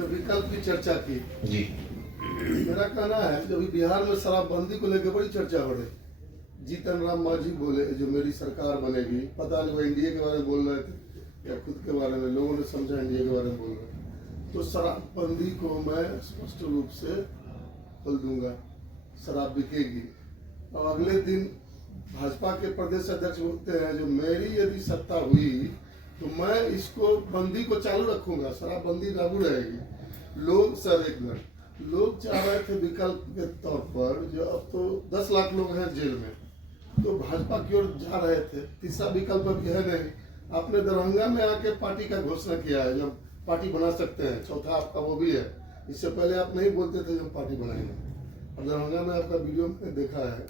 आपने विकल्प की चर्चा की जी। मेरा कहना है कि अभी बिहार में शराबबंदी को लेकर बड़ी चर्चा हो रही। जीतन राम मांझी बोले जो मेरी सरकार बनेगी, पता नहीं वो एनडीए के बारे में बोल रहे थे या खुद के बारे में, लोगों ने समझा एनडीए के बारे में बोल रहे थे। तो शराबबंदी को मैं स्पष्ट रूप से खोल दूंगा, शराब बिकेगी। और अगले दिन भाजपा के प्रदेश अध्यक्ष बोलते हैं जो मेरी यदि सत्ता हुई तो मैं इसको बंदी को चालू रखूंगा, शराबबंदी लागू रहेगी। लोग सर एक मिनट, लोग चाह रहे थे विकल्प के तौर पर, जो अब तो 10 लाख लोग हैं जेल में, तो भाजपा की ओर जा रहे थे। तीसरा विकल्प अभी है नहीं। आपने दरभंगा में आके पार्टी का घोषणा किया है, जब पार्टी बना सकते हैं। चौथा आपका वो भी है, इससे पहले आप नहीं बोलते थे जब पार्टी बनाएंगे। और दरभंगा में आपका वीडियो में देखा है,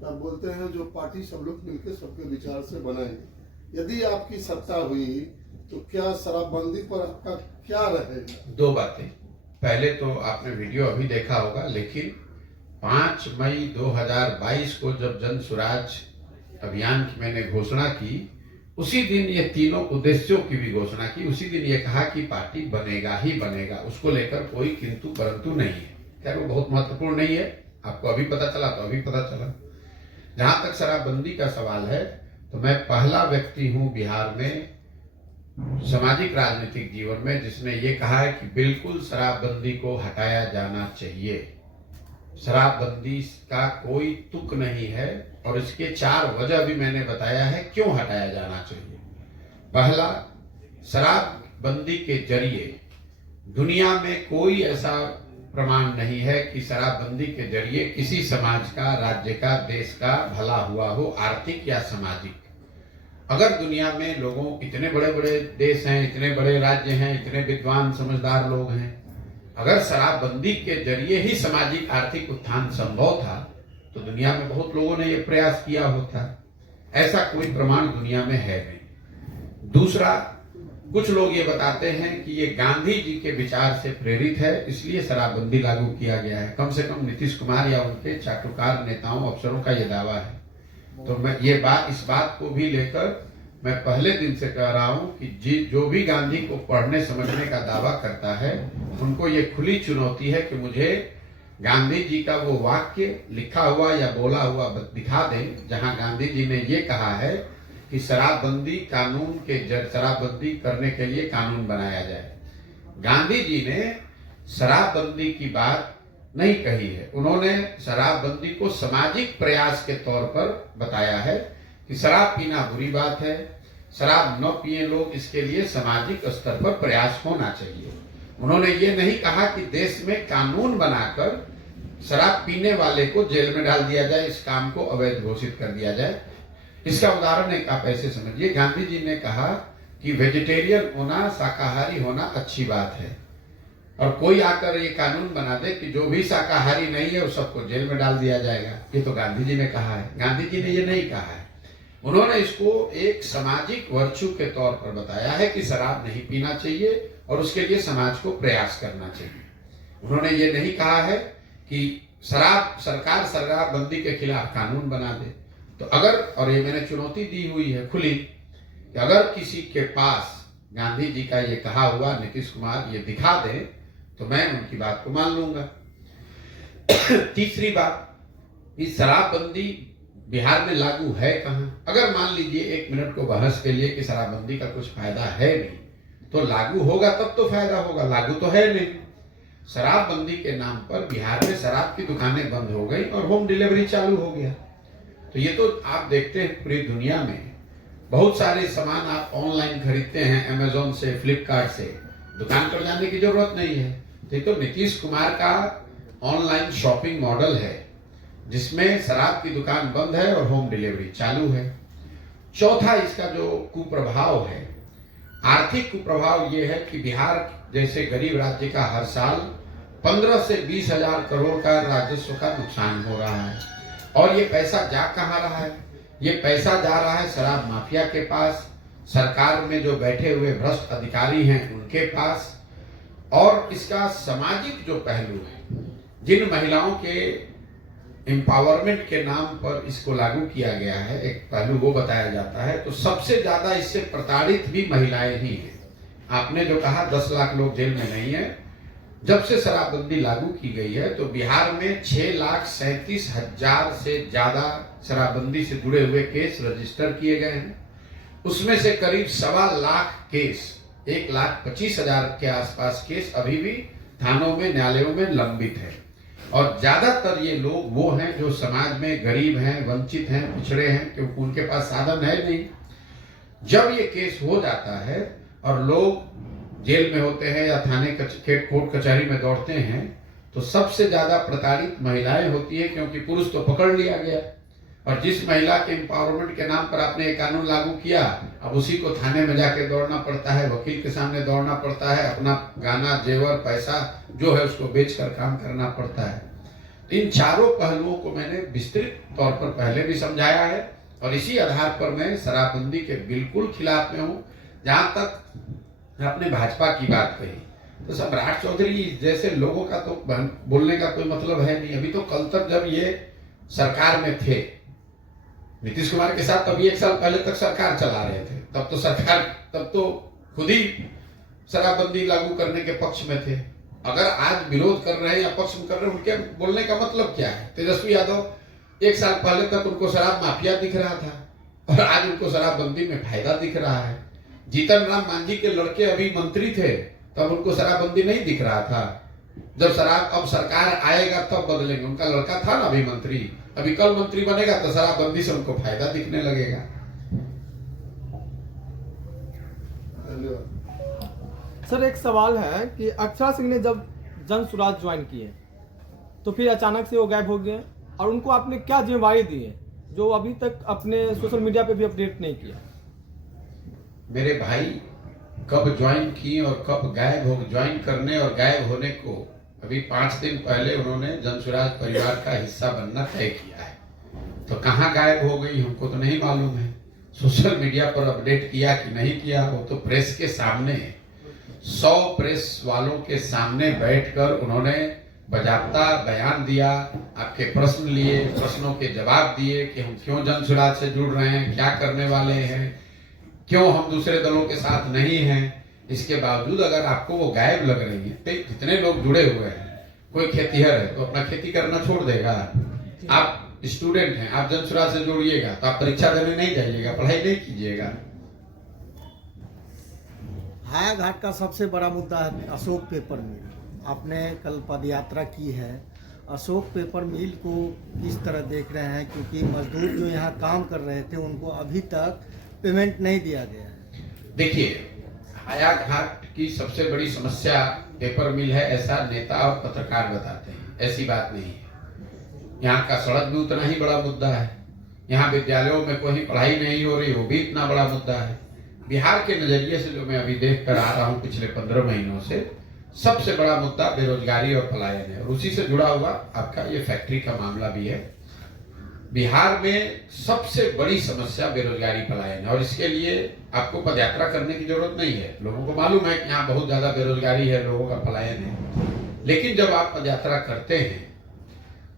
तो आप बोलते हैं जो पार्टी सब लोग मिलकर सबके विचार से बनाएंगे। यदि आपकी सत्ता हुई तो क्या शराबबंदी पर आपका क्या रहेगा? दो बातें। पहले तो आपने वीडियो अभी देखा होगा, लेकिन 5 मई 2022 को जब जन स्वराज अभियान की मैंने घोषणा की, उसी दिन ये तीनों उद्देश्यों की भी घोषणा की। उसी दिन ये कहा कि पार्टी बनेगा ही बनेगा, उसको लेकर कोई किंतु परंतु नहीं है। खैर वो बहुत महत्वपूर्ण नहीं है, आपको अभी पता चला तो अभी पता चला। जहां तक शराबबंदी का सवाल है, तो मैं पहला व्यक्ति हूं बिहार में सामाजिक राजनीतिक जीवन में जिसने ये कहा है कि बिल्कुल शराबबंदी को हटाया जाना चाहिए। शराबबंदी का कोई तुक नहीं है और इसके 4 वजह भी मैंने बताया है क्यों हटाया जाना चाहिए। पहला, शराबबंदी के जरिए दुनिया में कोई ऐसा प्रमाण नहीं है कि शराबबंदी के जरिए किसी समाज का, राज्य का, देश का भला हुआ हो, आर्थिक या सामाजिक। अगर दुनिया में लोगों, इतने बड़े बड़े देश हैं, इतने बड़े राज्य हैं, इतने विद्वान समझदार लोग हैं, अगर शराबबंदी के जरिए ही सामाजिक आर्थिक उत्थान संभव था तो दुनिया में बहुत लोगों ने यह प्रयास किया होता। ऐसा कोई प्रमाण दुनिया में है नहीं। दूसरा, कुछ लोग ये बताते हैं कि ये गांधी जी के विचार से प्रेरित है, इसलिए शराबबंदी लागू किया गया है। कम से कम नीतीश कुमार या उनके चाटुकार नेताओं, अफसरों का ये दावा है। तो मैं इस बात को भी लेकर मैं पहले दिन से कह रहा हूं कि जो भी गांधी को पढ़ने समझने का दावा करता है, उनको ये खुली चुनौती है कि मुझे गांधी जी का वो वाक्य लिखा हुआ या बोला हुआ दिखा दें जहां गांधी जी ने ये कहा है कि शराबबंदी शराबबंदी करने के लिए कानून बनाया जाए। गांधी जी ने शराबबंदी की बात नहीं कही है, उन्होंने शराबबंदी को सामाजिक प्रयास के तौर पर बताया है कि शराब पीना बुरी बात है, शराब न पिए लोग, इसके लिए सामाजिक स्तर पर प्रयास होना चाहिए। उन्होंने ये नहीं कहा कि देश में कानून बनाकर शराब पीने वाले को जेल में डाल दिया जाए, इस काम को अवैध घोषित कर दिया जाए। इसका उदाहरण एक आप ऐसे समझिए, गांधी जी ने कहा कि वेजिटेरियन होना, शाकाहारी होना अच्छी बात है, और कोई आकर ये कानून बना दे कि जो भी शाकाहारी नहीं है उस सबको जेल में डाल दिया जाएगा। ये तो गांधी जी ने कहा है, गांधी जी ने ये नहीं कहा है। उन्होंने इसको एक सामाजिक वर्चू के तौर पर बताया है कि शराब नहीं पीना चाहिए और उसके लिए समाज को प्रयास करना चाहिए। उन्होंने ये नहीं कहा है कि सरकार शराबबंदी के खिलाफ कानून बना दे। तो अगर, और ये मैंने चुनौती दी हुई है खुली, कि अगर किसी के पास गांधी जी का ये कहा हुआ नीतीश कुमार ये दिखा दे तो मैं उनकी बात को मान लूंगा। तीसरी बात, कि शराबबंदी बिहार में लागू है कहां? अगर मान लीजिए 1 मिनट को बहस के लिए कि शराबबंदी का कुछ फायदा है नहीं, तो लागू होगा तब तो फायदा होगा, लागू तो है नहीं। शराबबंदी के नाम पर बिहार में शराब की दुकानें बंद हो गई और होम डिलीवरी चालू हो गया। तो ये तो आप देखते हैं पूरी दुनिया में बहुत सारे सामान आप ऑनलाइन खरीदते हैं, अमेजोन से, फ्लिपकार्ट से, दुकान पर जाने की जरूरत नहीं है। तो नीतीश कुमार का ऑनलाइन शॉपिंग मॉडल है जिसमें शराब की दुकान बंद है और होम डिलीवरी चालू है। चौथा, इसका जो कुप्रभाव है, आर्थिक कुप्रभाव ये है कि बिहार जैसे गरीब राज्य का हर साल 15 से 20 हजार करोड़ का राजस्व का नुकसान हो रहा है। और ये पैसा जा कहाँ रहा है? ये पैसा जा रहा है शराब माफिया के पास, सरकार में जो बैठे हुए भ्रष्ट अधिकारी हैं उनके पास। और इसका सामाजिक जो पहलू है, जिन महिलाओं के एम्पावरमेंट के नाम पर इसको लागू किया गया है, एक पहलू वो बताया जाता है, तो सबसे ज्यादा इससे प्रताड़ित भी महिलाएं ही हैं। आपने जो कहा 10 लाख लोग जेल में नहीं है, जब से शराबबंदी लागू की गई है तो बिहार में 6,37,000 से ज्यादा शराबबंदी से जुड़े हुए केस रजिस्टर किए गए हैं। उसमें से करीब 1.25 केस 1,25,000 के आसपास केस अभी भी थानों में न्यायालयों में लंबित है। और ज्यादातर ये लोग वो हैं जो समाज में गरीब हैं, वंचित हैं, पिछड़े हैं, क्योंकि उनके पास साधन है नहीं। जब ये केस हो जाता है और लोग जेल में होते हैं या थाने कोर्ट कचहरी में दौड़ते हैं तो सबसे ज्यादा प्रताड़ित महिलाएं होती है, क्योंकि पुरुष तो पकड़ लिया गया। और जिस महिला के एम्पावरमेंट के नाम पर आपने एक कानून लागू किया, अब उसी को थाने में जाके दौड़ना पड़ता है, वकील के सामने दौड़ना पड़ता है, अपना गाना जेवर पैसा जो है उसको बेचकर काम करना पड़ता है। तो इन चारों पहलुओं को मैंने विस्तृत तौर पर पहले भी समझाया है और इसी आधार पर मैं शराबबंदी के बिल्कुल खिलाफ में हूँ। जहां तक आपने भाजपा की बात कही तो सम्राट चौधरी जैसे लोगों का तो बोलने का कोई मतलब है नहीं। अभी तो कल तक जब ये सरकार में थे नीतीश कुमार के साथ, तभी 1 साल पहले तक सरकार चला रहे थे, तब तो खुद ही शराबबंदी लागू करने के पक्ष में थे। अगर आज विरोध कर रहे हैं या पक्ष में कर रहे हैं, उनके बोलने का मतलब क्या है? तेजस्वी यादव 1 साल पहले तक उनको शराब माफिया दिख रहा था और आज उनको शराबबंदी में फायदा दिख रहा है। जीतन राम मांझी के लड़के अभी मंत्री थे तब उनको शराबबंदी नहीं दिख रहा था। जब अब सरकार आएगा तब बदलेंगे। उनका लड़का था ना अभी मंत्री, अभी कल मंत्री बनेगा तो शराबबंदी से उनको फायदा दिखने लगेगा। सर एक सवाल है कि अक्षरा सिंह ने जब जन सुराज ज्वाइन किए तो फिर अचानक से वो गायब हो गए और उनको आपने क्या जिम्मेवारी दी है जो अभी तक अपने सोशल मीडिया पे भी अपडेट नहीं किया? मेरे भाई कब ज्वाइन किए और कब गायब हो, ज्वाइन करने और गायब होने को अभी 5 दिन पहले उन्होंने जनसुराज परिवार का हिस्सा बनना तय किया है। तो कहाँ गायब हो गई हमको तो नहीं मालूम है। सोशल मीडिया पर अपडेट किया कि नहीं किया वो तो प्रेस के सामने 100 प्रेस वालों के सामने बैठकर उन्होंने बाकायदा बयान दिया, आपके प्रश्न लिए, प्रश्नों के जवाब दिए कि हम क्यों जनसुराज से जुड़ रहे हैं, क्या करने वाले हैं, क्यों हम दूसरे दलों के साथ नहीं हैं। इसके बावजूद अगर आपको वो गायब लग रही है तो जितने लोग जुड़े हुए हैं, कोई खेतीहर है तो अपना खेती करना छोड़ देगा। आप स्टूडेंट हैं, आप जनसुराज से जुड़िएगा तो आप परीक्षा देने नहीं जाइएगा, पढ़ाई नहीं कीजिएगा। हायाघाट का सबसे बड़ा मुद्दा है अशोक पेपर मिल। आपने कल पदयात्रा की है, अशोक पेपर मिल को किस तरह देख रहे हैं? क्योंकि मजदूर जो यहाँ काम कर रहे थे उनको अभी तक पेमेंट नहीं दिया गया है। देखिए, हायाघाट की सबसे बड़ी समस्या पेपर मिल है, ऐसा नेता और पत्रकार बताते हैं। ऐसी बात नहीं है। यहाँ का सड़क भी उतना ही बड़ा मुद्दा है, यहाँ विद्यालयों में कोई पढ़ाई नहीं हो रही वो भी इतना बड़ा मुद्दा है। बिहार के नजरिए से जो मैं अभी देख कर आ रहा हूँ पिछले 15 महीनों से, सबसे बड़ा मुद्दा बेरोजगारी और पलायन है। और उसी से जुड़ा हुआ आपका ये फैक्ट्री का मामला भी है। बिहार में सबसे बड़ी समस्या बेरोजगारी पलायन है और इसके लिए आपको पदयात्रा करने की जरूरत नहीं है। लोगों को मालूम है कि यहाँ बहुत ज्यादा बेरोजगारी है, लोगों का पलायन है। लेकिन जब आप पदयात्रा करते हैं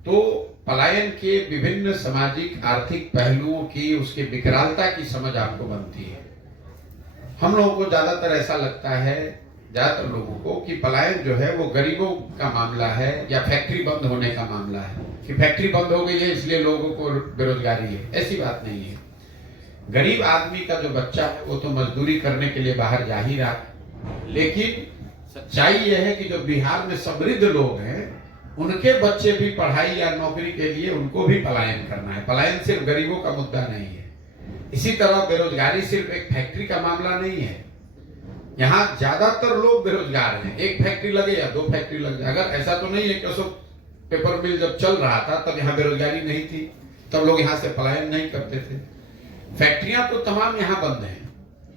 तो पलायन के विभिन्न सामाजिक आर्थिक पहलुओं की, उसके विकरालता की समझ आपको बनती है। हम लोगों को ज्यादातर ऐसा लगता है, ज्यादातर लोगों को, कि पलायन जो है वो गरीबों का मामला है या फैक्ट्री बंद होने का मामला है, कि फैक्ट्री बंद हो गई है इसलिए लोगों को बेरोजगारी है। ऐसी बात नहीं है। गरीब आदमी का जो बच्चा है वो तो मजदूरी करने के लिए बाहर जा ही रहा है, लेकिन सच्चाई यह है कि जो बिहार में समृद्ध लोग हैं उनके बच्चे भी पढ़ाई या नौकरी के लिए उनको भी पलायन करना है। पलायन सिर्फ गरीबों का मुद्दा नहीं है। इसी तरह बेरोजगारी सिर्फ एक फैक्ट्री का मामला नहीं है। यहाँ ज्यादातर लोग बेरोजगार हैं। एक फैक्ट्री लगे या 2 फैक्ट्री लग जाए, अगर ऐसा तो नहीं है कि अशोक पेपर मिल जब चल रहा था तब यहाँ बेरोजगारी नहीं थी, तब लोग यहाँ से पलायन नहीं करते थे। फैक्ट्रियां तो तमाम यहाँ बंद हैं,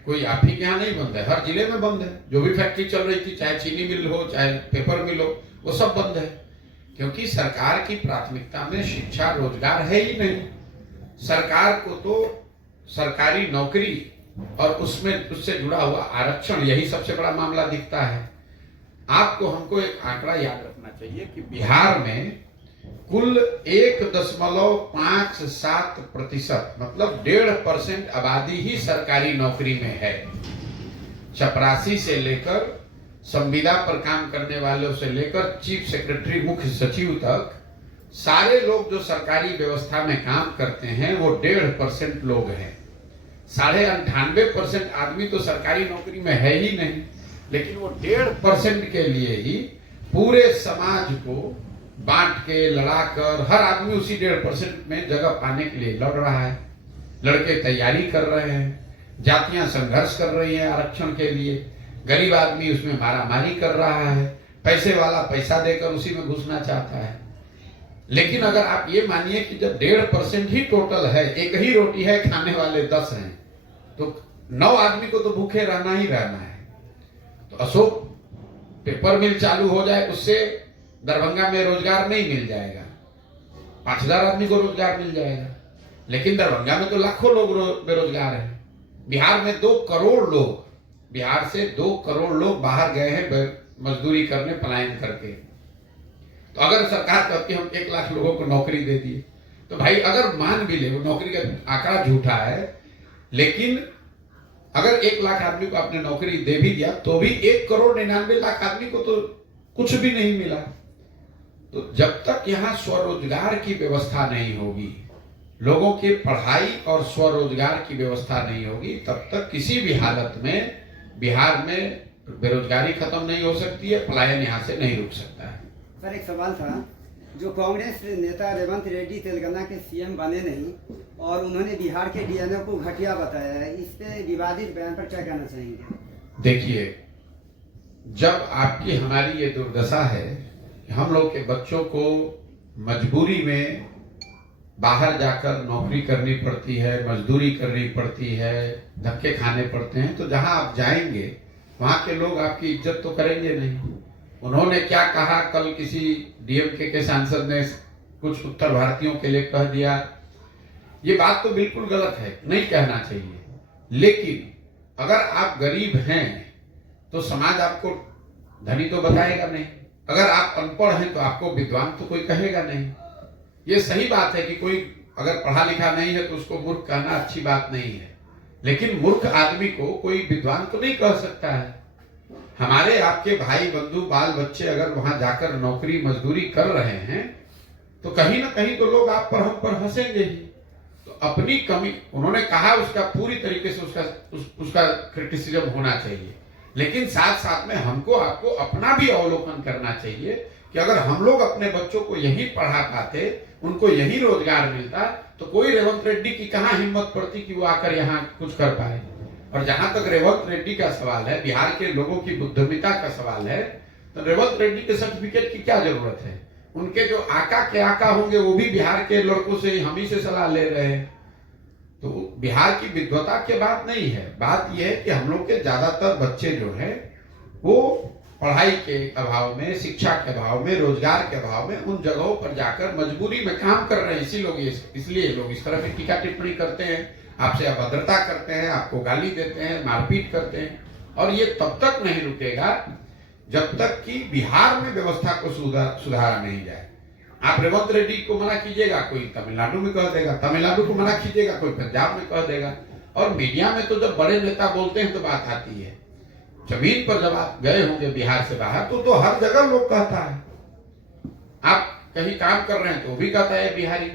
कोई आप ही के यहाँ नहीं बंद है, हर जिले में बंद है। जो भी फैक्ट्री चल रही थी, चाहे चीनी मिल हो चाहे पेपर मिल हो, वो सब बंद है। क्योंकि सरकार की प्राथमिकता में शिक्षा रोजगार है ही नहीं। सरकार को तो सरकारी नौकरी और उसमें उससे जुड़ा हुआ आरक्षण, यही सबसे बड़ा मामला दिखता है। आपको हमको एक आंकड़ा याद रखना चाहिए कि बिहार में कुल 1.57% मतलब 1.5% आबादी ही सरकारी नौकरी में है। चपरासी से लेकर संविदा पर काम करने वालों से लेकर चीफ सेक्रेटरी, मुख्य सचिव तक, सारे लोग जो सरकारी व्यवस्था में काम करते हैं वो 1.5% लोग हैं। 98.5% आदमी तो सरकारी नौकरी में है ही नहीं, लेकिन वो 1.5% के लिए ही पूरे समाज को बांट के लड़ाकर हर आदमी उसी 1.5% में जगह पाने के लिए लड़ रहा है। लड़के तैयारी कर रहे हैं, जातियां संघर्ष कर रही हैं आरक्षण के लिए, गरीब आदमी उसमें मारामारी कर रहा है, पैसे वाला पैसा देकर उसी में घुसना चाहता है। लेकिन अगर आप ये मानिए कि जब 1.5% ही टोटल है, एक ही रोटी है, खाने वाले 10 हैं, तो 9 आदमी को तो भूखे रहना ही रहना है। तो अशोक पेपर मिल चालू हो जाए, उससे दरभंगा में रोजगार नहीं मिल जाएगा, 5000 आदमी को रोजगार मिल जाएगा, लेकिन दरभंगा में तो लाखों लोग बेरोजगार हैं। बिहार में 2 करोड़ लोग, बिहार से 2 करोड़ लोग बाहर गए हैं मजदूरी करने, पलायन करके। तो अगर सरकार कहती है हम 1 लाख लोगों को नौकरी दे दिए, तो भाई अगर मान भी ले, वो नौकरी का आंकड़ा झूठा है, लेकिन अगर 1 लाख आदमी को आपने नौकरी दे भी दिया तो भी 1,99,00,000 आदमी को तो कुछ भी नहीं मिला। तो जब तक यहाँ स्वरोजगार की व्यवस्था नहीं होगी, लोगों की पढ़ाई और स्वरोजगार की व्यवस्था नहीं होगी, तब तक किसी भी हालत में बिहार में बेरोजगारी खत्म नहीं हो सकती है, पलायन यहाँ से नहीं रुक सकता है। सर एक सवाल था, जो कांग्रेस नेता रेवंत रेड्डी तेलंगाना के सीएम बने नहीं और उन्होंने बिहार के डीएनओ को घटिया बताया है, इस पे विवादित बयान पर क्या कहना चाहेंगे? देखिए, जब आपकी हमारी ये दुर्दशा है, हम लोग के बच्चों को मजबूरी में बाहर जाकर नौकरी करनी पड़ती है, मजदूरी करनी पड़ती है, धक्के खाने पड़ते हैं, तो जहां आप जाएंगे वहां के लोग आपकी इज्जत तो करेंगे नहीं। उन्होंने क्या कहा, कल किसी डीएमके के सांसद ने कुछ उत्तर भारतीयों के लिए कह दिया, ये बात तो बिल्कुल गलत है, नहीं कहना चाहिए। लेकिन अगर आप गरीब हैं तो समाज आपको धनी तो बताएगा नहीं, अगर आप अनपढ़ हैं तो आपको विद्वान तो कोई कहेगा नहीं। ये सही बात है कि कोई अगर पढ़ा लिखा नहीं है तो उसको मूर्ख कहना अच्छी बात नहीं है, लेकिन मूर्ख आदमी को कोई विद्वान तो नहीं कह सकता है। हमारे आपके भाई बंधु बाल बच्चे अगर वहां जाकर नौकरी मजदूरी कर रहे हैं तो कहीं ना कहीं तो लोग आप पर, हम पर हंसेंगे ही। तो अपनी कमी, उन्होंने कहा, उसका पूरी तरीके से उसका क्रिटिसिज्म होना चाहिए, लेकिन साथ साथ में हमको आपको अपना भी अवलोकन करना चाहिए कि अगर हम लोग अपने बच्चों को यही पढ़ा पाते, उनको यही रोजगार मिलता, तो कोई रेवंत रेड्डी की कहां हिम्मत पड़ती कि वो आकर यहाँ कुछ कर पाए। और जहां तक रेवंत रेड्डी का सवाल है, बिहार के लोगों की बुद्धिमत्ता का सवाल है, तो रेवंत रेड्डी के सर्टिफिकेट की क्या जरूरत है? उनके जो आका के आका होंगे वो भी बिहार के लड़कों से, हम ही से सलाह ले रहे हैं। तो बिहार की विद्वता की बात नहीं है, बात यह है कि हम लोग के ज्यादातर बच्चे जो है वो पढ़ाई के अभाव में, शिक्षा के अभाव में, रोजगार के अभाव में उन जगहों पर जाकर मजबूरी में काम कर रहे हैं। इसलिए लोग इस तरह की टीका टिप्पणी करते हैं, आपसे अभद्रता करते हैं, आपको गाली देते हैं, मारपीट करते हैं। और ये तब तक नहीं रुकेगा जब तक कि बिहार में व्यवस्था को सुधारा नहीं जाए। आप रेवंत रेड्डी को मना कीजिएगा, कोई तमिलनाडु में कह देगा, तमिलनाडु को मना कीजिएगा, कोई पंजाब में कह देगा। और मीडिया में तो जब बड़े नेता बोलते हैं तो बात आती है, जमीन पर जब आप गए होंगे बिहार से बाहर तो हर जगह लोग कहता है। आप कहीं काम कर रहे हैं तो भी कहता है बिहारी,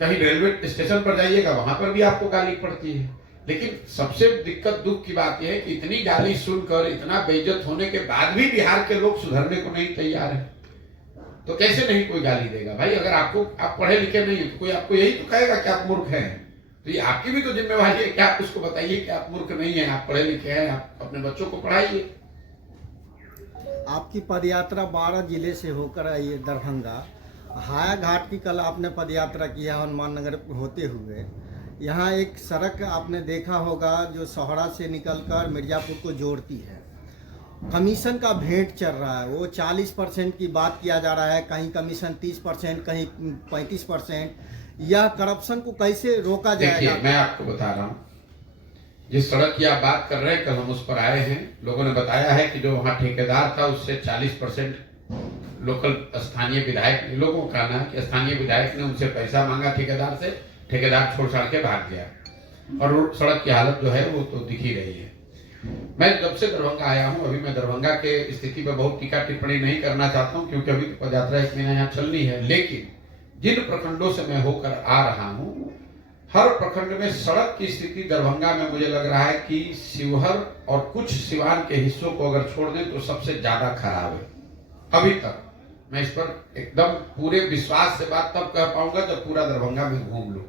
कहीं रेलवे स्टेशन पर जाइएगा वहां पर भी आपको गाली पड़ती है। लेकिन सबसे दिक्कत, दुख की बात यह है कि इतनी गाली सुनकर, इतना बेइज्जत होने के बाद भी बिहार के लोग सुधरने को नहीं तैयार है। तो कैसे नहीं कोई गाली देगा भाई? अगर आप पढ़े लिखे नहीं है तो कोई आपको यही तो कहेगा कि आप मूर्ख हैं। तो ये आपकी भी तो जिम्मेवारी है कि आप उसको बताइए कि आप मूर्ख नहीं है, आप पढ़े लिखे हैं, आप अपने बच्चों को पढ़ाइए। आपकी पदयात्रा 12 जिले से होकर आई है दरभंगा। हाया घाट की कल आपने पदयात्रा किया हनुमान नगर होते हुए। यहाँ एक सड़क आपने देखा होगा जो सोहरा से निकलकर मिर्जापुर को जोड़ती है। कमीशन का भेंट चल रहा है, वो 40% की बात किया जा रहा है, कहीं कमीशन 30%, कहीं 35%। यह करप्शन को कैसे रोका जाएगा? देखिए, मैं आपको बता रहा हूँ, जिस सड़क की आप बात कर रहे हैं, कल हम उस पर आए हैं। लोगों ने बताया है कि जो वहाँ ठेकेदार था उससे 40% लोकल स्थानीय विधायक, लोगों का कहना है कि स्थानीय विधायक ने उनसे पैसा मांगा ठेकेदार से, ठेकेदार छोड़ छाड़ के भाग गया और सड़क की हालत जो है वो तो दिख ही रही है। मैं जब से दरभंगा आया हूं, अभी मैं दरभंगा के स्थिति पर बहुत टीका टिप्पणी नहीं करना चाहता हूं क्योंकि अभी तो पदयात्रा 1 महीना यहाँ चलनी है, लेकिन जिन प्रखंडों से मैं होकर आ रहा हूं, हर प्रखंड में सड़क की स्थिति दरभंगा में मुझे लग रहा है कि शिवहर और कुछ सिवान के हिस्सों को अगर छोड़ दें तो सबसे ज्यादा खराब है अभी तक। मैं इस पर एकदम पूरे विश्वास से बात तब कह पाऊंगा जब पूरा दरभंगा में घूम लूं,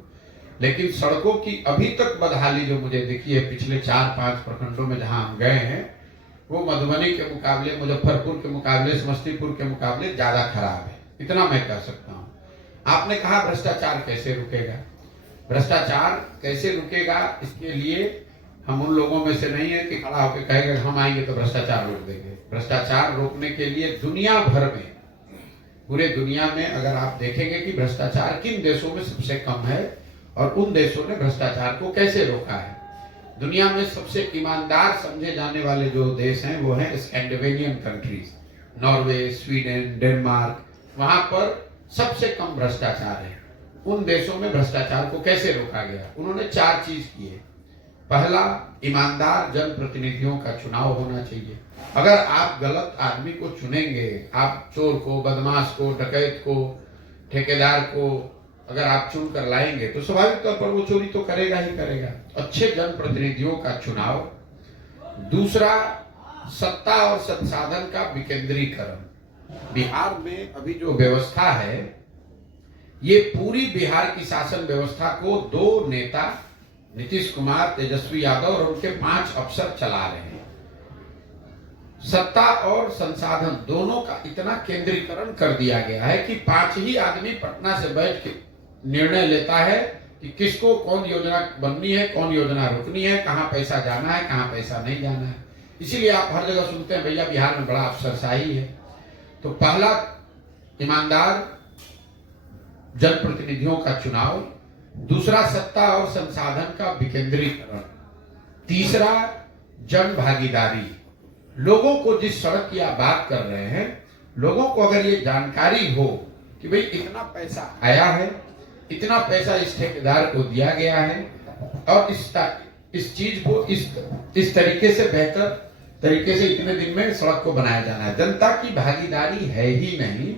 लेकिन सड़कों की अभी तक बदहाली जो मुझे दिखी है पिछले 4-5 प्रखंडों में जहां हम गए हैं, वो मधुबनी के मुकाबले, मुजफ्फरपुर के मुकाबले, समस्तीपुर के मुकाबले ज्यादा खराब है। इतना मैं कह सकता हूं। आपने कहा भ्रष्टाचार कैसे रुकेगा? भ्रष्टाचार कैसे रुकेगा, इसके लिए हम उन लोगों में से नहीं है कि खड़ा होकर कहेगा हम आएंगे तो भ्रष्टाचार रोक देंगे। भ्रष्टाचार रोकने के लिए दुनिया भर में, पूरे दुनिया में अगर आप देखेंगे कि भ्रष्टाचार किन देशों में सबसे कम है और उन देशों ने भ्रष्टाचार को कैसे रोका है। दुनिया में सबसे ईमानदार समझे जाने वाले जो देश हैं वो हैं Scandinavian countries, Norway, Sweden, Denmark. वहां पर सबसे कम भ्रष्टाचार है। उन देशों में भ्रष्टाचार को कैसे रोका गया? उन्होंने 4 चीज किए। पहला, ईमानदार जनप्रतिनिधियों का चुनाव होना चाहिए। अगर आप गलत आदमी को चुनेंगे, आप चोर को, बदमाश को, डकैत को, ठेकेदार को अगर आप चुन कर लाएंगे तो स्वाभाविक तौर पर वो चोरी तो करेगा ही करेगा। अच्छे जनप्रतिनिधियों का चुनाव। दूसरा, सत्ता और संसाधन का विकेंद्रीकरण। बिहार में अभी जो व्यवस्था है, ये पूरी बिहार की शासन व्यवस्था को 2 नेता, नीतीश कुमार, तेजस्वी यादव और उनके 5 अफसर चला रहे हैं। सत्ता और संसाधन दोनों का इतना केंद्रीकरण कर दिया गया है कि 5 ही आदमी पटना से बैठ के निर्णय लेता है कि किसको कौन योजना बननी है, कौन योजना रुकनी है, कहां पैसा जाना है, कहां पैसा नहीं जाना है। इसीलिए आप हर जगह सुनते हैं भैया बिहार में बड़ा अफसरशाही है। तो पहला, ईमानदार जनप्रतिनिधियों का चुनाव। दूसरा, सत्ता और संसाधन का विकेंद्रीकरण। तीसरा, जन भागीदारी। लोगों को जिस सड़क की आप बात कर रहे हैं, लोगों को अगर ये जानकारी हो कि भाई इतना पैसा आया है, इतना पैसा इस ठेकेदार को दिया गया है और इस चीज को इस तरीके से, बेहतर तरीके से इतने दिन में सड़क को बनाया जाना है। जनता की भागीदारी है ही नहीं।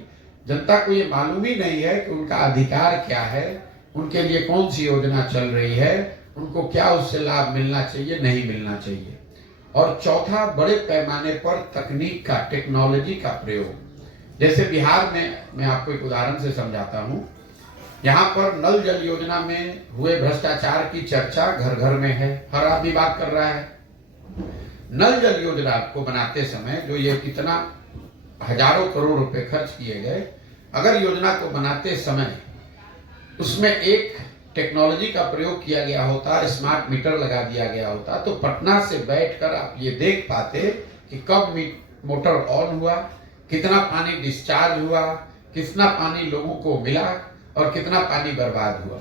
जनता को ये मालूम ही नहीं है कि उनका अधिकार क्या है, उनके लिए कौन सी योजना चल रही है, उनको क्या उससे लाभ मिलना चाहिए, नहीं मिलना चाहिए। और चौथा, बड़े पैमाने पर तकनीक का, टेक्नोलॉजी का प्रयोग। जैसे बिहार में मैं आपको एक उदाहरण से समझाता हूं। यहाँ पर नल जल योजना में हुए भ्रष्टाचार की चर्चा घर घर में है, हर आदमी बात कर रहा है। नल जल योजना को बनाते समय जो ये इतना हजारों करोड़ रुपए खर्च किए गए, अगर योजना को बनाते समय उसमें एक टेक्नोलॉजी का प्रयोग किया गया होता, स्मार्ट मीटर लगा दिया गया होता, तो पटना से बैठकर आप ये देख पाते कि कब मोटर ऑन हुआ, कितना पानी डिस्चार्ज हुआ, कितना पानी लोगों को मिला और कितना पानी बर्बाद हुआ।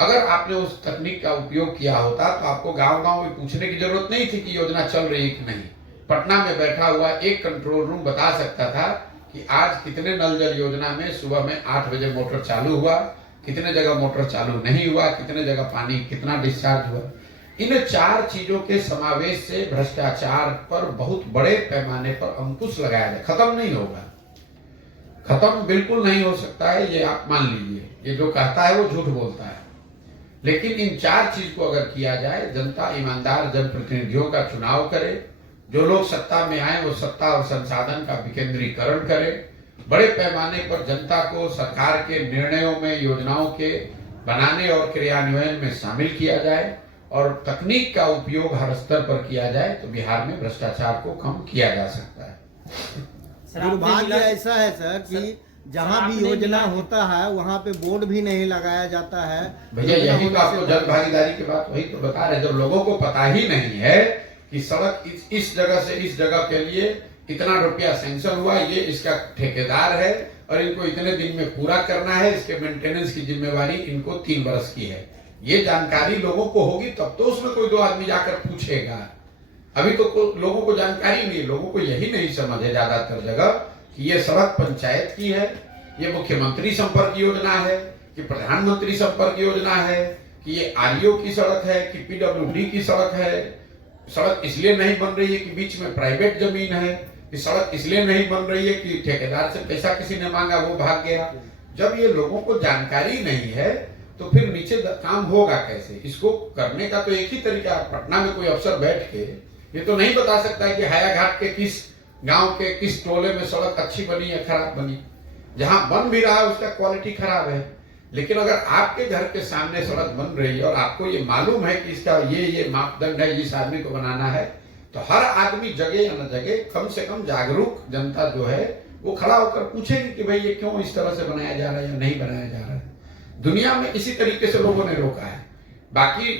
अगर आपने उस तकनीक का उपयोग किया होता तो आपको गांव-गांव में पूछने की जरूरत नहीं थी कि योजना चल रही है कि नहीं। पटना में बैठा हुआ एक कंट्रोल रूम बता सकता था कि आज कितने नल जल योजना में सुबह में 8 बजे मोटर चालू हुआ, कितने जगह मोटर चालू नहीं हुआ, कितने जगह पानी कितना डिस्चार्ज हुआ। इन 4 चीजों के समावेश से भ्रष्टाचार पर बहुत बड़े पैमाने पर अंकुश लगाया जाए। खत्म नहीं होगा, खत्म बिल्कुल नहीं हो सकता है, ये आप मान लीजिए। ये जो कहता है वो झूठ बोलता है। लेकिन इन 4 चीज को अगर किया जाए, जनता ईमानदार जनप्रतिनिधियों का चुनाव करे, जो लोग सत्ता में आए वो सत्ता और संसाधन का विकेंद्रीकरण करे, बड़े पैमाने पर जनता को सरकार के निर्णयों में, योजनाओं के बनाने और क्रियान्वयन में शामिल किया जाए और तकनीक का उपयोग हर स्तर पर किया जाए, तो बिहार में भ्रष्टाचार को कम किया जा सकता है। दुर्भाग्य ऐसा है सर कि जहाँ भी योजना होता है वहाँ पे बोर्ड भी नहीं लगाया जाता है। भैया यही तो आपको जन भागीदारी की बात वही तो बता रहे, जब लोगों को पता ही नहीं है कि सड़क इस जगह से इस जगह के लिए इतना रुपया सैंक्शन हुआ, ये इसका ठेकेदार है और इनको इतने दिन में पूरा करना है, इसके मेंटेनेंस की जिम्मेवारी इनको 3 बरस की है। ये जानकारी लोगों को होगी तब तो उसमें कोई 2 आदमी जाकर पूछेगा। अभी तो लोगों को जानकारी नहीं, लोगों को यही नहीं समझ है ज्यादातर जगह कि ये सड़क पंचायत की है, ये मुख्यमंत्री संपर्क योजना है, कि प्रधानमंत्री संपर्क योजना है, कि ये आरईओ की सड़क है, कि पीडब्ल्यूडी की सड़क है, सड़क इसलिए नहीं बन रही है कि बीच में प्राइवेट जमीन है, कि सड़क इसलिए नहीं बन रही है कि ठेकेदार से पैसा किसी ने मांगा वो भाग गया। जब ये लोगों को जानकारी नहीं है तो फिर नीचे काम होगा कैसे? इसको करने का तो एक ही तरीका, पटना में कोई अफसर बैठ के ये तो नहीं बता सकता है कि हायाघाट के किस गांव के किस टोले में सड़क अच्छी बनी या खराब बनी। जहां बन भी रहा है उसका क्वालिटी खराब है। लेकिन अगर आपके घर के सामने सड़क बन रही है और आपको ये मालूम है कि इसका ये मापदंड है, इस आदमी को बनाना है, तो हर आदमी जगह या न जगह कम से कम जागरूक जनता जो है वो खड़ा होकर पूछेगी कि भाई ये क्यों इस तरह से बनाया जा रहा है या नहीं बनाया जा रहा है। दुनिया में इसी तरीके से लोगों ने रोका है। बाकी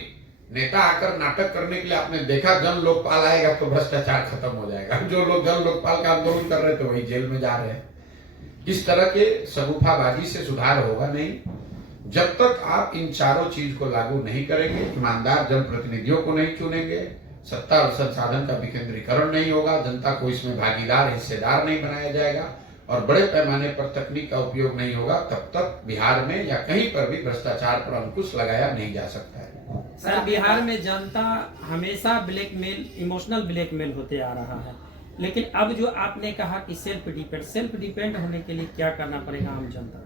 नेता आकर नाटक करने के लिए आपने देखा जन लोकपाल आएगा तो भ्रष्टाचार खत्म हो जाएगा। जो लोग जन लोकपाल का आंदोलन कर रहे थे वही जेल में जा रहे हैं। इस तरह के सगुफाबाजी से सुधार होगा नहीं। जब तक आप इन चारों चीज को लागू नहीं करेंगे, ईमानदार जनप्रतिनिधियों को नहीं चुनेंगे, सत्ता और संसाधन का विकेंद्रीकरण नहीं होगा, जनता को इसमें भागीदार हिस्सेदार नहीं बनाया जाएगा और बड़े पैमाने पर तकनीक का उपयोग नहीं होगा, तब तक बिहार में या कहीं पर भी भ्रष्टाचार पर अंकुश लगाया नहीं जा सकता है। सर, बिहार में जनता हमेशा ब्लैकमेल, इमोशनल ब्लैकमेल होते आ रहा है, लेकिन अब जो आपने कहा कि सेल्फ डिपेंड होने के लिए क्या करना पड़ेगा आम जनता?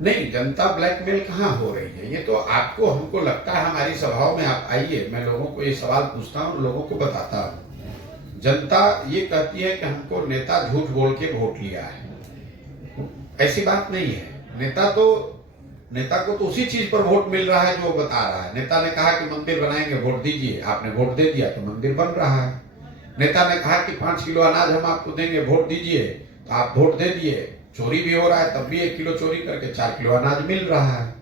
नहीं, जनता ब्लैकमेल कहाँ हो रही है? ये तो आपको हमको लगता है, हमारी सभाओं में आप आइए, मैं लोगों को ये सवाल पूछता हूँ, लोगों को बताता हूँ। जनता ये कहती है कि हमको नेता झूठ बोल के वोट लिया है। ऐसी बात नहीं है। नेता को तो उसी चीज पर वोट मिल रहा है जो वो बता रहा है। नेता ने कहा कि मंदिर बनाएंगे, वोट दीजिए, आपने वोट दे दिया तो मंदिर बन रहा है। नेता ने कहा कि 5 किलो अनाज हम आपको देंगे, वोट दीजिए, तो आप वोट दे दिए। चोरी भी हो रहा है तब भी 1 किलो चोरी करके 4 किलो अनाज मिल रहा है।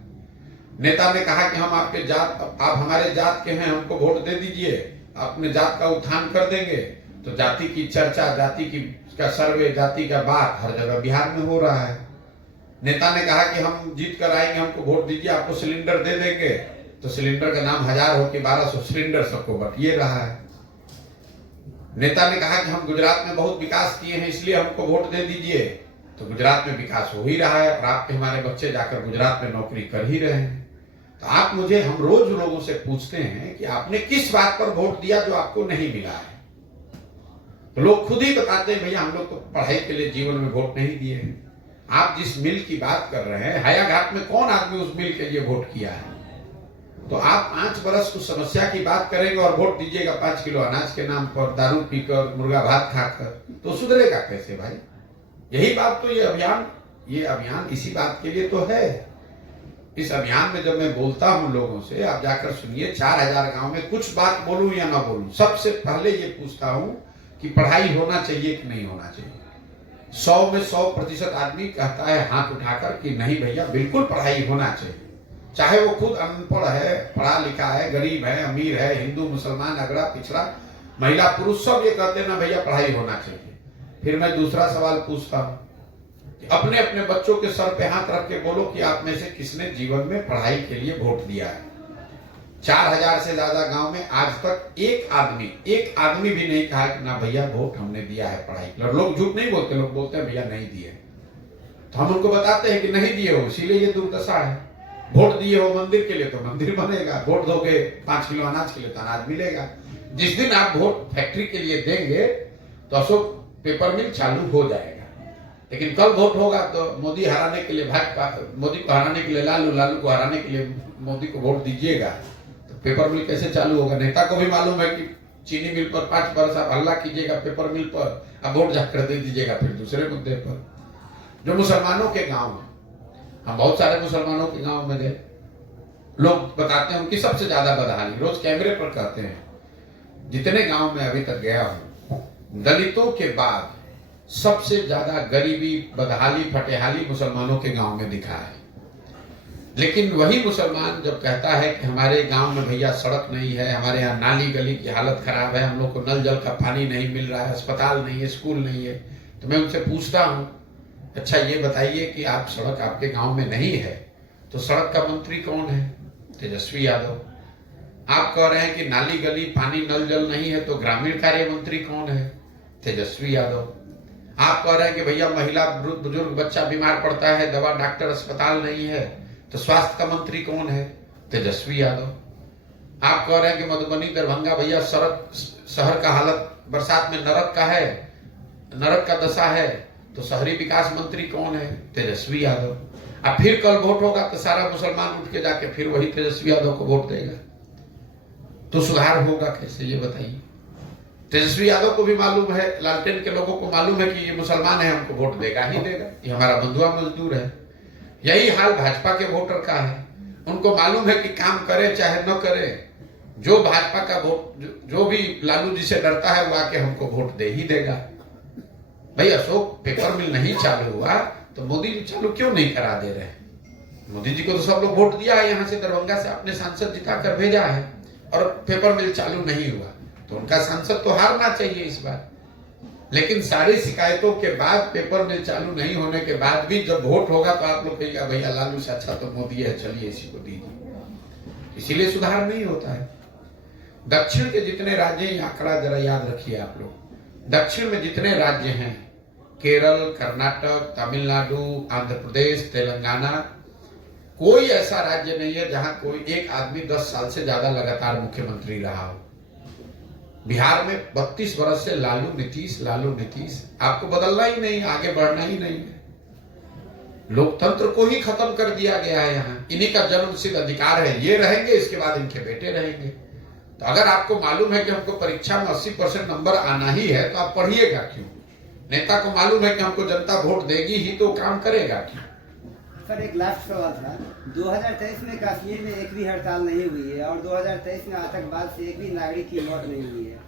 नेता ने कहा कि हम आपके जात, आप हमारे जात के हैं, हमको वोट दे दीजिए, अपने जात का उत्थान कर देंगे, तो जाति की चर्चा, जाति की का सर्वे, जाति का बात हर जगह बिहार में हो रहा है। नेता ने कहा कि हम जीत कर आएंगे, हमको वोट दीजिए, आपको सिलेंडर दे देंगे, तो सिलेंडर का नाम 1000 हो कि 1200 सिलेंडर सबको बंटिए रहा है। नेता ने कहा कि हम गुजरात में बहुत विकास किए हैं इसलिए हमको वोट दे दीजिए, तो गुजरात में विकास हो ही रहा है और आपके हमारे बच्चे जाकर गुजरात में नौकरी कर ही रहे हैं। तो आप मुझे, हम रोज लोगों से पूछते हैं कि आपने किस बात पर वोट दिया जो आपको नहीं मिला है, तो लोग खुद ही बताते हैं भैया हम लोग तो पढ़ाई के लिए जीवन में वोट नहीं दिए हैं। आप जिस मिल की बात कर रहे हैं, हायाघाट में कौन आदमी उस मिल के लिए वोट किया है? तो आप 5 बरस कुछ समस्या की बात करेंगे और वोट दीजिएगा 5 किलो अनाज के नाम पर, दारू पीकर, मुर्गा भात खाकर, तो सुधरेगा कैसे भाई? यही बात तो ये अभियान इसी बात के लिए तो है। इस अभियान में जब मैं बोलता हूं लोगों से, आप जाकर सुनिए, 4000 गांव में कुछ बात बोलूं या ना बोलूं, सबसे पहले ये पूछता हूं कि पढ़ाई होना चाहिए कि नहीं होना चाहिए। 100 में 100% आदमी कहता है हाथ उठाकर कि नहीं भैया बिल्कुल पढ़ाई होना चाहिए, चाहे वो खुद अनपढ़ है, पढ़ा लिखा है, गरीब है, अमीर है, हिंदू मुसलमान, अगड़ा पिछड़ा, महिला पुरुष, सब ये कहते हैं ना भैया पढ़ाई होना चाहिए। फिर मैं दूसरा सवाल पूछता हूं कि अपने अपने बच्चों के सर पे हाथ रख के बोलो कि आप में से किसने जीवन में पढ़ाई के लिए वोट दिया है। 4000 से ज्यादा गांव में आज तक एक आदमी भी नहीं कहा कि ना भैया वोट हमने दिया है पढ़ाई के लिए। लोग झूठ नहीं बोलते, लोग बोलते हैं भैया नहीं दिए, तो हम उनको बताते हैं कि नहीं दिए हो, इसीलिए ये दुर्दशा है। वोट दिए हो मंदिर के लिए तो मंदिर बनेगा, वोट दोगे 5 किलो अनाज के लिए तो अनाज मिलेगा। जिस दिन आप वोट फैक्ट्री के लिए देंगे तो अशोक पेपर मिल चालू हो जाएगा। लेकिन कल वोट होगा तो मोदी हराने के लिए भाजपा, मोदी को हराने के लिए लालू, लालू को हराने के लिए मोदी को वोट दीजिएगा, तो पेपर मिल कैसे चालू होगा? नेता को भी मालूम है कि चीनी मिल पर 5 बरस आप हल्ला कीजिएगा, पेपर मिल पर आप वोट जाकर दे दीजिएगा। फिर दूसरे मुद्दे पर जो मुसलमानों के गांव में, हम बहुत सारे मुसलमानों के गांव में गए, लोग बताते हैं उनकी सबसे ज्यादा बदहाली, रोज कैमरे पर कहते हैं, जितने गांव में अभी तक गया हूं, दलितों के बाद सबसे ज्यादा गरीबी, बदहाली, फटेहाली मुसलमानों के गांव में दिखा है। लेकिन वही मुसलमान जब कहता है कि हमारे गांव में भैया सड़क नहीं है, हमारे यहाँ नाली गली की हालत खराब है, हम लोग को नल जल का पानी नहीं मिल रहा है, अस्पताल नहीं है, स्कूल नहीं है, तो मैं उनसे पूछता हूँ अच्छा ये बताइए कि आप सड़क आपके गांव में नहीं है तो सड़क का मंत्री कौन है? तेजस्वी यादव। आप कह रहे हैं कि नाली गली पानी नल जल नहीं है तो ग्रामीण कार्य मंत्री कौन है? तेजस्वी यादव। आप कह रहे हैं कि भैया महिला, बुजुर्ग, बच्चा बीमार पड़ता है, दवा, डॉक्टर, अस्पताल नहीं है तो स्वास्थ्य का मंत्री कौन है? तेजस्वी यादव। आप कह रहे हैं कि मधुबनी दरभंगा भैया शहर का हालत बरसात में नरक का है, नरक का दशा है, तो शहरी विकास मंत्री कौन है? तेजस्वी यादव। अब फिर कल वोट होगा तो सारा मुसलमान उठ के जाके फिर वही तेजस्वी यादव को वोट देगा, तो सुधार होगा कैसे ये बताइए? तेजस्वी यादव को भी मालूम है, लालटेन के लोगों को मालूम है कि ये मुसलमान है, हमको वोट देगा ही देगा, ये हमारा बंधुआ मजदूर है। यही हाल भाजपा के वोटर का है, उनको मालूम है कि काम करे चाहे न करे, जो भाजपा का वोट, जो भी लालू जी से डरता है वो आके हमको वोट दे ही देगा। भाई अशोक पेपर मिल नहीं चालू हुआ तो मोदी जी चालू क्यों नहीं करा दे रहे? मोदी जी को तो सब लोग वोट दिया है, यहाँ से दरभंगा से अपने सांसद जिताकर भेजा है, और पेपर मिल चालू नहीं हुआ तो उनका सांसद तो हारना चाहिए इस बार। लेकिन सारी शिकायतों के बाद, पेपर मिल चालू नहीं होने के बाद भी जब वोट होगा तो आप लोग कहिएगा भैया लालू से अच्छा तो मोदी है, चलिए इसी को दीजिए। इसीलिए सुधार नहीं होता है। दक्षिण के जितने राज्य, ये आंकड़ा जरा याद रखिए आप लोग, दक्षिण में जितने राज्य हैं, केरल, कर्नाटक, तमिलनाडु, आंध्र प्रदेश, तेलंगाना, कोई ऐसा राज्य नहीं है जहां कोई एक आदमी 10 साल से ज्यादा लगातार मुख्यमंत्री रहा हो। बिहार में 32 वर्ष से लालू नीतीश, आपको बदलना ही नहीं, आगे बढ़ना ही नहीं है। लोकतंत्र को ही खत्म कर दिया गया है। यहाँ इन्हीं का जन्मसिद्ध अधिकार है, ये रहेंगे, इसके बाद इनके बेटे रहेंगे। तो अगर आपको मालूम है कि हमको परीक्षा में 80% नंबर आना ही है तो आप पढ़िएगा क्यों? नेता को मालूम है कि हमको जनता वोट देगी ही तो काम करेगा क्यों? सर एक लास्ट सवाल था, 2023 में कश्मीर में एक भी हड़ताल नहीं हुई है और 2023 में आतंकवाद से एक भी नागरिक की मौत नहीं हुई है,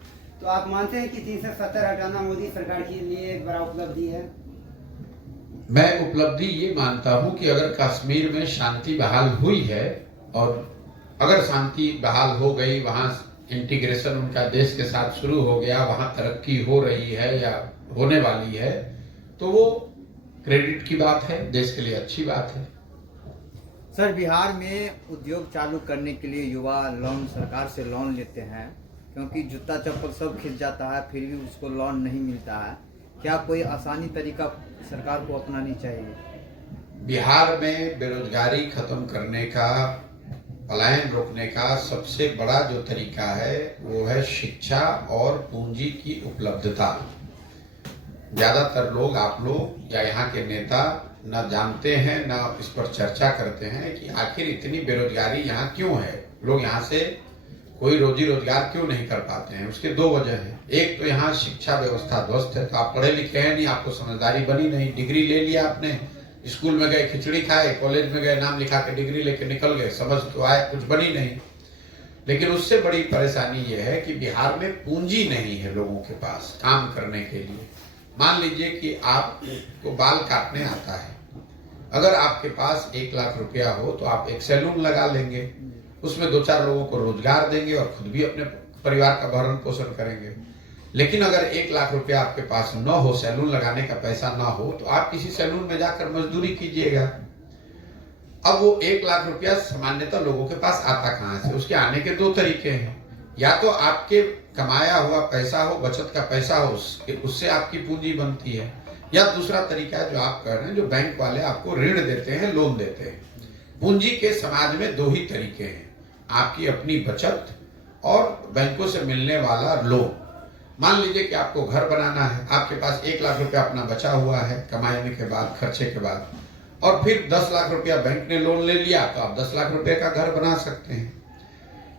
तो आप मानते हैं कि 370 हटाना मोदी सरकार के लिए एक बड़ा उपलब्धि है? मैं उपलब्धि ये मानता हूं कि अगर कश्मीर में शांति बहाल हुई है, और अगर शांति बहाल हो गई, वहां इंटीग्रेशन उनका देश के साथ शुरू हो गया, वहां तरक्की हो रही है या होने वाली है, तो वो क्रेडिट की बात है, देश के लिए अच्छी बात है। सर बिहार में उद्योग चालू करने के लिए युवा लोन, सरकार से लोन लेते हैं, क्योंकि जूता चप्पल सब खिंच जाता है फिर भी उसको लोन नहीं मिलता है। क्या कोई आसानी तरीका सरकार को अपनानी चाहिए? बिहार में बेरोजगारी खत्म करने का, पलायन रोकने का सबसे बड़ा जो तरीका है वो है शिक्षा और पूंजी की उपलब्धता। ज्यादातर लोग, आप लोग या यहाँ के नेता न जानते हैं, न इस पर चर्चा करते हैं कि आखिर इतनी बेरोजगारी यहाँ क्यों है, लोग यहाँ से कोई रोजी रोजगार क्यों नहीं कर पाते हैं। उसके 2 वजह हैं। एक तो यहाँ शिक्षा व्यवस्था ध्वस्त है, तो आप पढ़े लिखे हैं नहीं, आपको समझदारी बनी नहीं, डिग्री ले लिया आपने, स्कूल में गए खिचड़ी खाए, कॉलेज में गए नाम लिखा के डिग्री लेके निकल गए, समझ तो आए, कुछ बनी नहीं। लेकिन उससे बड़ी परेशानी यह है कि बिहार में पूंजी नहीं है लोगों के पास काम करने के लिए। मान लीजिए कि आपको बाल काटने आता है, अगर आपके पास 1 लाख रुपया हो तो आप एक सैलून लगा लेंगे, उसमें 2-4 लोगों को रोजगार देंगे और खुद भी अपने परिवार का भरण पोषण करेंगे। लेकिन अगर 1 लाख रुपया आपके पास न हो, सैलून लगाने का पैसा ना हो, तो आप किसी सैलून में जाकर मजदूरी कीजिएगा। अब वो 1 लाख रुपया सामान्यतः लोगों के पास आता कहाँ से? उसके आने के 2 तरीके हैं। या तो आपके कमाया हुआ पैसा हो, बचत का पैसा हो, उससे आपकी पूंजी बनती है, या दूसरा तरीका है जो आप कर रहे हैं, जो बैंक वाले आपको ऋण देते हैं, लोन देते हैं। पूंजी के समाज में 2 ही तरीके हैं, आपकी अपनी बचत और बैंकों से मिलने वाला लोन। मान लीजिए कि आपको घर बनाना है, आपके पास 1 लाख रुपया अपना बचा हुआ है कमाने के बाद, खर्चे के बाद, और फिर 10 लाख रुपया बैंक ने लोन ले लिया, तो आप 10 लाख रुपए का घर बना सकते हैं।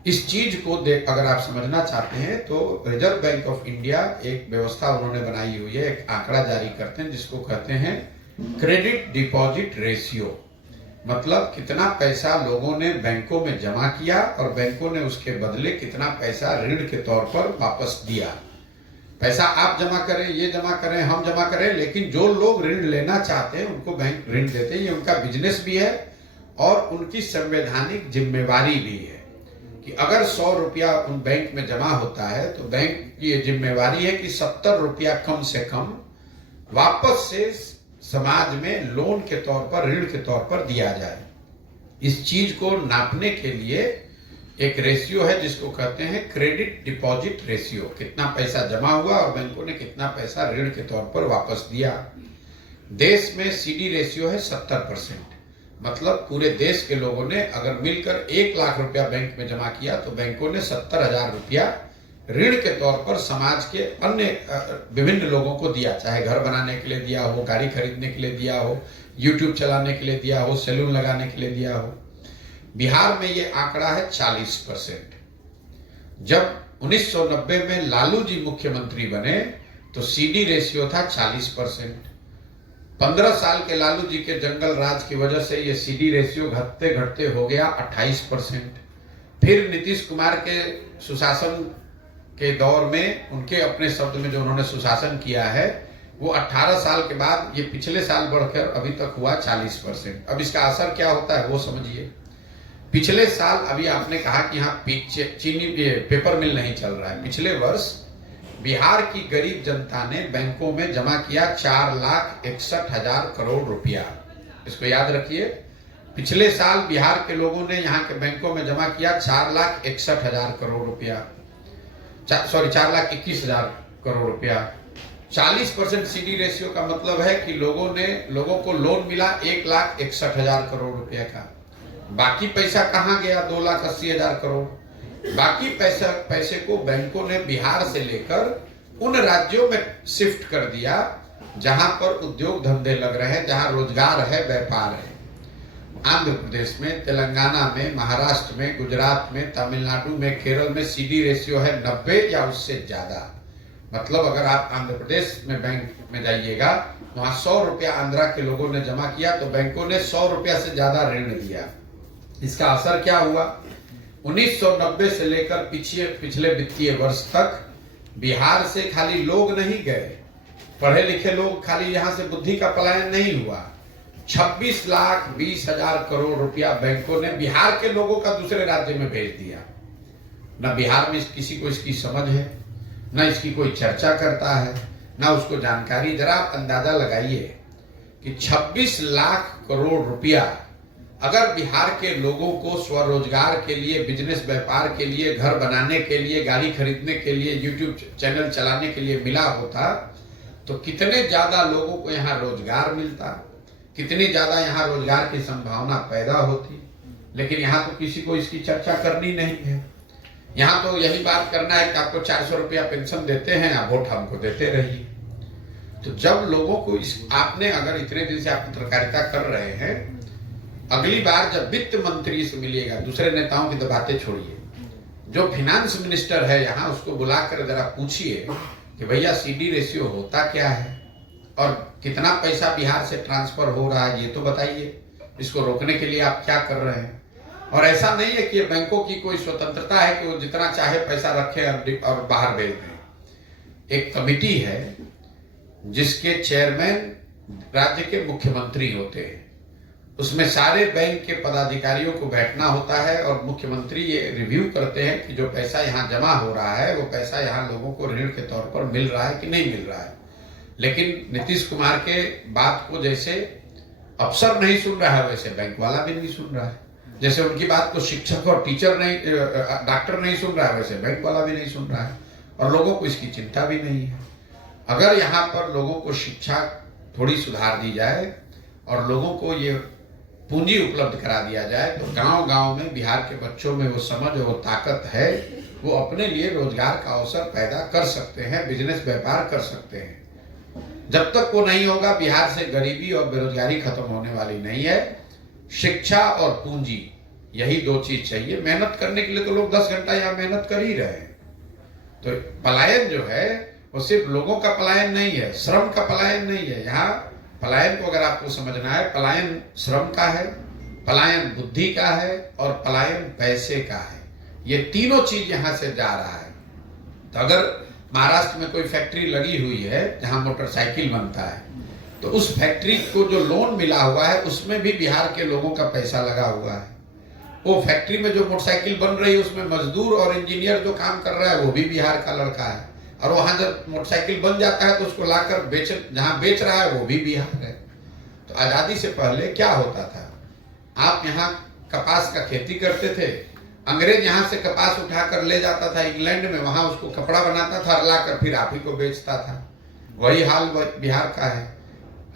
इस चीज को देख अगर आप समझना चाहते हैं तो रिजर्व बैंक ऑफ इंडिया एक व्यवस्था उन्होंने बनाई हुई है, एक आंकड़ा जारी करते हैं जिसको कहते हैं क्रेडिट डिपॉजिट रेशियो। मतलब कितना पैसा लोगों ने बैंकों में जमा किया और बैंकों ने उसके बदले कितना पैसा ऋण के तौर पर वापस दिया। पैसा आप जमा करें, ये जमा करें, हम जमा करें, लेकिन जो लोग ऋण लेना चाहते हैं उनको बैंक ऋण देते हैं। ये उनका बिजनेस भी है और उनकी संवैधानिक जिम्मेवारी भी है कि अगर 100 रुपया उन बैंक में जमा होता है तो बैंक की ये जिम्मेवारी है कि 70 रुपया कम से कम वापस से समाज में लोन के तौर पर, ऋण के तौर पर दिया जाए। इस चीज को नापने के लिए एक रेशियो है जिसको कहते हैं क्रेडिट डिपॉजिट रेशियो। कितना पैसा जमा हुआ और बैंकों ने कितना पैसा ऋण के तौर पर वापस दिया। देश में सीडी रेशियो है 70%। मतलब पूरे देश के लोगों ने अगर मिलकर 1 लाख रुपया बैंक में जमा किया तो बैंकों ने 70,000 रुपया ऋण के तौर पर समाज के अन्य विभिन्न लोगों को दिया, चाहे घर बनाने के लिए दिया हो, गाड़ी खरीदने के लिए दिया हो, यूट्यूब चलाने के लिए दिया हो, सैलून लगाने के लिए दिया हो। बिहार में ये आंकड़ा है 40%। जब 1990 में लालू जी मुख्यमंत्री बने तो सीडी रेशियो था 40%। 15 साल के लालू जी के जंगल राज की वजह से ये सीडी रेशियो घटते घटते हो गया 28%। फिर नीतीश कुमार के सुशासन के दौर में, उनके अपने शब्द में जो उन्होंने सुशासन किया है, वो 18 साल के बाद ये पिछले साल बढ़कर अभी तक हुआ 40%। अब इसका असर क्या होता है वो समझिए। पिछले साल, अभी आपने कहा कि यहाँ चीनी पेपर मिल नहीं चल रहा है, पिछले वर्ष बिहार की गरीब जनता ने बैंकों में जमा किया 4,61,000 करोड़ रुपया। इसको याद रखिए, पिछले साल बिहार के लोगों ने यहाँ के बैंकों में जमा किया 4,61,000 करोड़ रुपया, 4,21,000 करोड़ रुपया। 40% सीडी रेशियो का मतलब है कि लोगों को लोन मिला 1,61,000 करोड़ रुपया का। बाकी पैसा कहाँ गया? 2,80,000 करोड़। बाकी पैसे को बैंकों ने बिहार से लेकर उन राज्यों में शिफ्ट कर दिया जहां पर उद्योग धंधे लग रहे हैं, जहां रोजगार है, व्यापार है। आंध्र प्रदेश में, तेलंगाना में, महाराष्ट्र में, गुजरात में, तमिलनाडु में, केरल में सीडी रेशियो है 90 या उससे ज्यादा। मतलब अगर आप आंध्र प्रदेश में बैंक में जाइएगा, वहां 100 रुपया आंध्रा के लोगों ने जमा किया तो बैंकों ने 100 रुपया से ज्यादा ऋण दिया। इसका असर क्या हुआ? 1990 से लेकर पिछले वित्तीय वर्ष तक बिहार से खाली लोग नहीं गए, पढ़े लिखे लोग खाली यहां से बुद्धि का पलायन नहीं हुआ। 26,20,000 करोड़ रुपया बैंकों ने बिहार के लोगों का दूसरे राज्य में भेज दिया। न बिहार में किसी को इसकी समझ है, न इसकी कोई चर्चा करता है, न उसको जानकारी। जरा आप अंदाजा लगाइए कि 26 लाख करोड़ रुपया अगर बिहार के लोगों को स्वरोजगार के लिए, बिजनेस व्यापार के लिए, घर बनाने के लिए, गाड़ी खरीदने के लिए, यूट्यूब चैनल चलाने के लिए मिला होता तो कितने ज्यादा लोगों को यहाँ रोजगार मिलता, कितनी ज्यादा यहाँ रोजगार की संभावना पैदा होती। लेकिन यहाँ तो किसी को इसकी चर्चा करनी नहीं है। यहाँ तो यही बात करना है कि आपको 400 रुपया पेंशन देते हैं, आप वोट हमको देते रहिए। तो जब लोगों को आपने अगर इतने दिन से आप पत्रकारिता कर रहे हैं, अगली बार जब वित्त मंत्री से मिलिएगा, दूसरे नेताओं की तो बातें छोड़िए, जो फाइनेंस मिनिस्टर है यहाँ, उसको बुलाकर जरा पूछिए कि भैया सीडी रेशियो होता क्या है और कितना पैसा बिहार से ट्रांसफर हो रहा है, ये तो बताइए। इसको रोकने के लिए आप क्या कर रहे हैं? और ऐसा नहीं है कि बैंकों की कोई स्वतंत्रता है कि वो जितना चाहे पैसा रखे और बाहर भेज दें। एक कमिटी है जिसके चेयरमैन राज्य के मुख्यमंत्री होते हैं, उसमें सारे बैंक के पदाधिकारियों को बैठना होता है और मुख्यमंत्री ये रिव्यू करते हैं कि जो पैसा यहाँ जमा हो रहा है वो पैसा यहाँ लोगों को ऋण के तौर पर मिल रहा है कि नहीं मिल रहा है। लेकिन नीतीश कुमार के बात को जैसे अफसर नहीं सुन रहा है, वैसे बैंक वाला भी नहीं सुन रहा है। जैसे उनकी बात को शिक्षक और टीचर नहीं, डॉक्टर नहीं सुन रहा है, वैसे बैंक वाला भी नहीं सुन रहा है। और लोगों को इसकी चिंता भी नहीं है। अगर यहाँ पर लोगों को शिक्षा थोड़ी सुधार दी जाए और लोगों को ये पूंजी उपलब्ध करा दिया जाए तो गांव गांव में बिहार के बच्चों में वो समझ और वो ताकत है, वो अपने लिए रोजगार का अवसर पैदा कर सकते हैं, बिजनेस व्यापार कर सकते हैं। जब तक वो नहीं होगा, बिहार से गरीबी और बेरोजगारी खत्म होने वाली नहीं है। शिक्षा और पूंजी, यही दो चीज चाहिए। मेहनत करने के लिए तो लोग 10 घंटा यहाँ मेहनत कर ही रहे हैं। तो पलायन जो है वो सिर्फ लोगों का पलायन नहीं है, श्रम का पलायन नहीं है। यहाँ पलायन को अगर आपको समझना है, पलायन श्रम का है, पलायन बुद्धि का है और पलायन पैसे का है। ये तीनों चीज यहाँ से जा रहा है। तो अगर महाराष्ट्र में कोई फैक्ट्री लगी हुई है जहाँ मोटरसाइकिल बनता है, तो उस फैक्ट्री को जो लोन मिला हुआ है उसमें भी बिहार के लोगों का पैसा लगा हुआ है। वो फैक्ट्री में जो मोटरसाइकिल बन रही है उसमें मजदूर और इंजीनियर जो काम कर रहा है वो भी बिहार का लड़का है। और वहां जब मोटरसाइकिल बन जाता है तो उसको लाकर जहां बेच रहा है वो भी बिहार है। तो आजादी से पहले क्या होता था, आप यहाँ कपास का खेती करते थे, अंग्रेज यहाँ से कपास उठाकर ले जाता था इंग्लैंड में, वहां उसको कपड़ा बनाता था, लाकर फिर आप ही को बेचता था। वही हाल बिहार का है।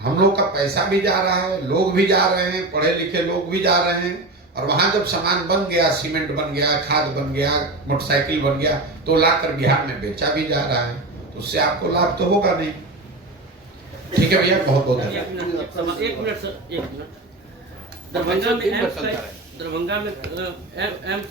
हम लोग का पैसा भी जा रहा है, लोग भी जा रहे हैं, पढ़े लिखे लोग भी जा रहे हैं, और वहां जब सामान बन गया, सीमेंट बन गया, खाद बन गया, मोटरसाइकिल बन गया, तो लाकर बिहार में बेचा भी जा रहा है, तो उससे आपको लाभ तो होगा नहीं। ठीक है भैया, बहुत बहुत धन्यवाद। एक मिनट सर, एक मिनट। दरभंगा में एम्स